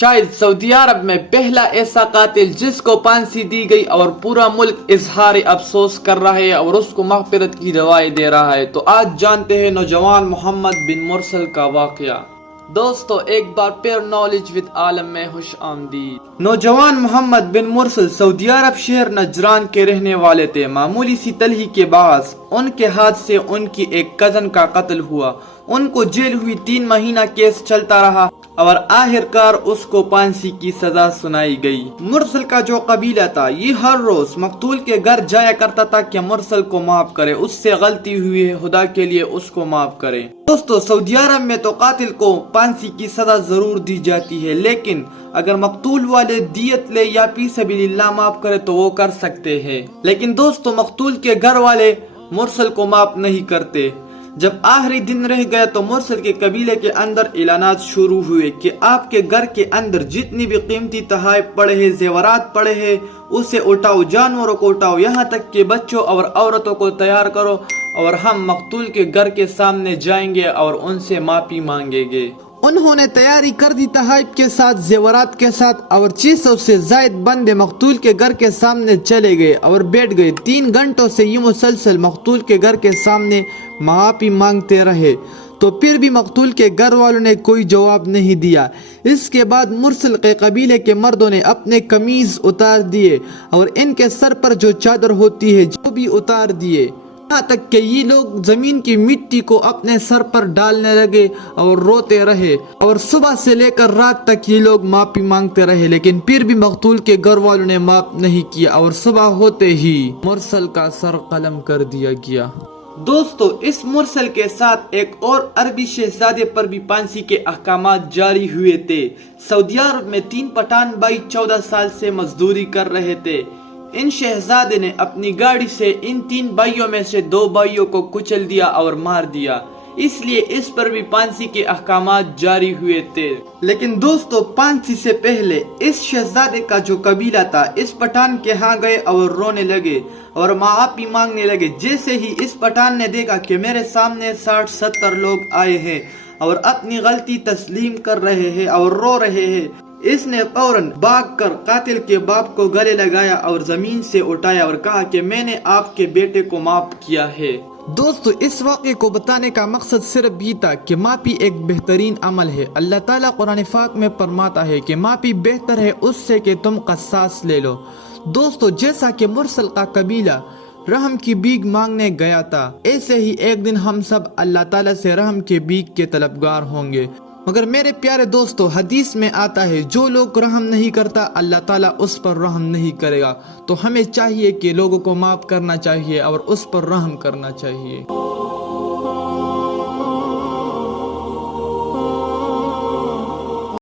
शायद सऊदी अरब में पहला ऐसा कातिल जिसको फांसी दी गई और पूरा मुल्क इजहार अफसोस कर रहा है और उसको मग़फ़िरत की दुआएं दे रहा है। तो आज जानते हैं नौजवान मोहम्मद बिन मुरसल का वाक़या। दोस्तों एक बार फिर नॉलेज विद आलम में खुश आमदीद। नौजवान मोहम्मद बिन मुरसल सऊदी अरब शहर नजरान के रहने वाले थे। मामूली सी तलही के बास उनके हाथ से उनकी एक कजन का कत्ल हुआ। उनको जेल हुई 3 महीना केस चलता रहा और आखिरकार उसको फांसी की सजा सुनाई गई। मुरसल का जो कबीला था ये हर रोज मकतूल के घर जाया करता था कि मुरसल को माफ करे, उससे गलती हुई है, खुदा के लिए उसको माफ करे। दोस्तों सऊदी अरब में तो कातिल को फांसी की सजा जरूर दी जाती है, लेकिन अगर मकतूल वाले दियत ले या फी सबीलिल्लाह माफ करे तो वो कर सकते हैं। लेकिन दोस्तों मकतूल के घर वाले मुरसल को माफ नहीं करते। जब आखिरी दिन रह गया तो मुरसल के कबीले के अंदर ऐलानात शुरू हुए कि आपके घर के अंदर जितनी भी कीमती तोहफे पड़े हैं, जेवरात पड़े हैं, उसे उठाओ, जानवरों को उठाओ, यहाँ तक कि बच्चों और औरतों को तैयार करो और हम मकतूल के घर के सामने जाएंगे और उनसे माफी मांगेंगे। उन्होंने तैयारी कर दी तोहफे के साथ, जेवरात के साथ, और 600 से जायद बंदे मकतूल के घर के सामने चले गए और बैठ गए। 3 घंटों से ये मुसलसल मकतूल के घर के सामने माफी मांगते रहे, तो फिर भी मकतूल के घर वालों ने कोई जवाब नहीं दिया। इसके बाद मुरसल के कबीले के मर्दों ने अपने कमीज उतार दिए और इनके सर पर जो चादर होती है जो भी उतार दिए, यहाँ तक कि ये लोग जमीन की मिट्टी को अपने सर पर डालने लगे और रोते रहे। और सुबह से लेकर रात तक ये लोग माफी मांगते रहे, लेकिन फिर भी मकतूल के घर वालों ने माफ नहीं किया और सुबह होते ही मुरसल का सर कलम कर दिया गया। दोस्तों इस मुरसल के साथ एक और अरबी शहजादे पर भी फांसी के अहकामात जारी हुए थे। सऊदी अरब में 3 पठान भाई 14 साल से मजदूरी कर रहे थे। इन शहजादे ने अपनी गाड़ी से इन 3 भाइयों में से 2 भाइयों को कुचल दिया और मार दिया, इसलिए इस पर भी फांसी के अहकामात जारी हुए थे। लेकिन दोस्तों फांसी से पहले इस शहजादे का जो कबीला था इस पठान के यहाँ गए और रोने लगे और माफी मांगने लगे। जैसे ही इस पठान ने देखा कि मेरे सामने 60-70 लोग आए हैं और अपनी गलती तस्लीम कर रहे हैं और रो रहे हैं, इसने फौरन भागकर कातिल के बाप को गले लगाया और जमीन से उठाया और कहा कि मैंने आपके बेटे को माफ किया है। दोस्तों इस वाक़े को बताने का मकसद सिर्फ ये था कि माफी एक बेहतरीन अमल है। अल्लाह ताला कुरान पाक में फरमाता है कि माफी बेहतर है उससे कि तुम क़सास ले लो। दोस्तों जैसा कि मुरसल का कबीला रहम की भीख मांगने गया था, ऐसे ही एक दिन हम सब अल्लाह ताला से रहम के भीख के तलबगार होंगे। मगर मेरे प्यारे दोस्तों हदीस में आता है जो लोग रहम नहीं करता अल्लाह ताला उस पर रहम नहीं करेगा। तो हमें चाहिए कि लोगों को माफ करना चाहिए और उस पर रहम करना चाहिए।